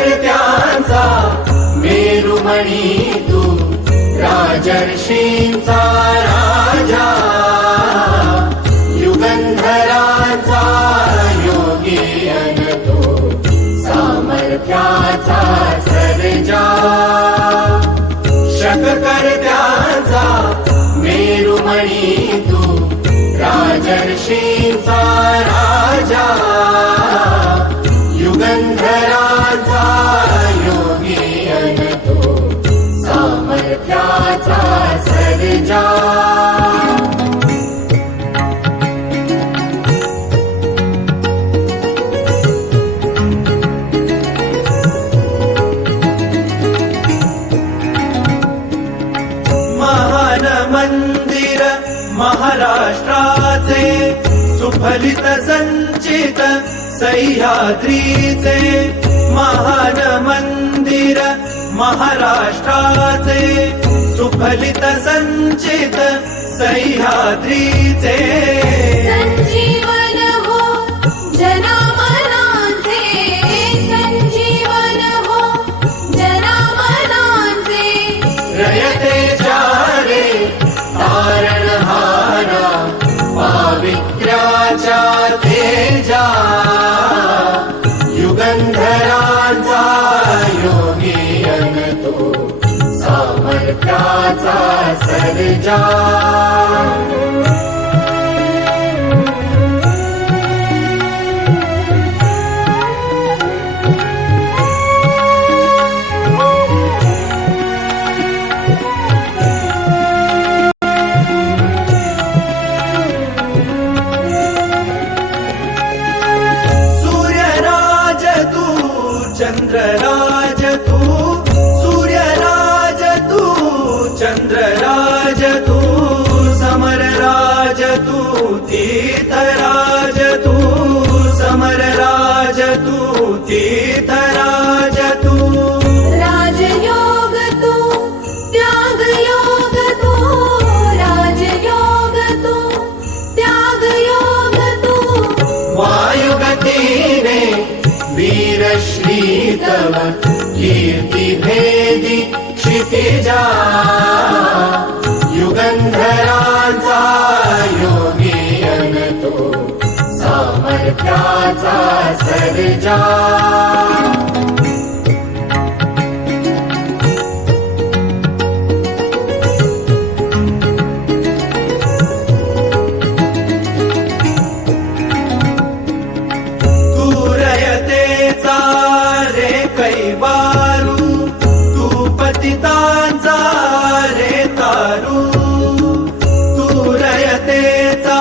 कर्त्यांचा मेरुमणी तू, राजर्षींचा राजा, युगंधरांचा योगी अन तू, सामर्थ्याचा सर्जा. शककर्त्यांचा मेरुमणी तू, राजर्षींचा राजा, युगंधरांचा योगी अन तू, सामर्थ्याचा सर्जा. महान मंदिर महाराष्ट्राचे, सुफलित संचित सह्याद्रीचे. महान मंदिर महाराष्ट्राचे, सुफलित संचित सह्याद्रीचे. संजीवन हो जनामनांचे, संजीवन हो जनामनांचे. रयतेच्या रे तारणहारा, पावित्र्याच्या तेजा, युगंधरांचा योगी अन तू, सामर्थ्याचा सर्जा. सूर्यराज तू, चंद्रराज तू, सूर्यराज तू, चंद्रराज तू, समरराज तू, तीर्थराज तू, समरराज तू, तीर्थराज तू. राजयोग तू, त्यागयोग तू, राजयोग तू, त्यागयोग तू. वायुगतीने वीरश्री तव, कीर्ती भेदी क्षितिजा, युगंधरांचा योगी अन तू, सामर्थ्याचा सर्जा. रयतेचा रे कैवारू, तू पतितांचा रे तारू. तू रयतेचा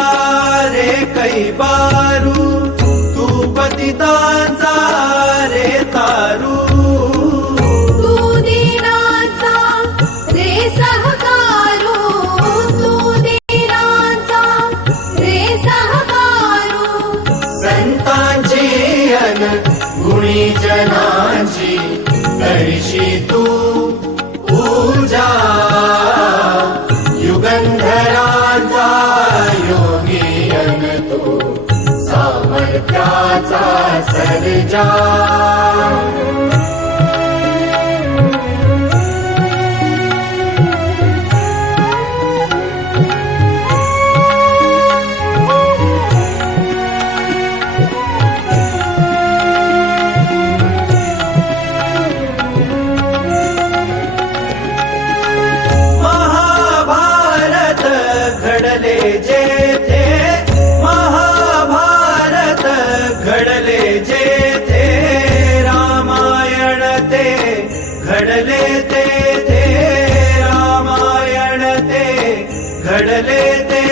रे कैवारू, तू पतितांचा रे तारू. तू दीनांचा रे सहकारू, तू दीनांचा रे सहकारू. संतांची अन गुणी जनांची करशी तू पूजा, युगंधरांचा योगी अन तू, सामर्थ्याचा सर्जा. महाभारत घडले जेथे, महाभारत घडले जेथे, रामायण ते घडले तेथे, रामायण ते घडले ते.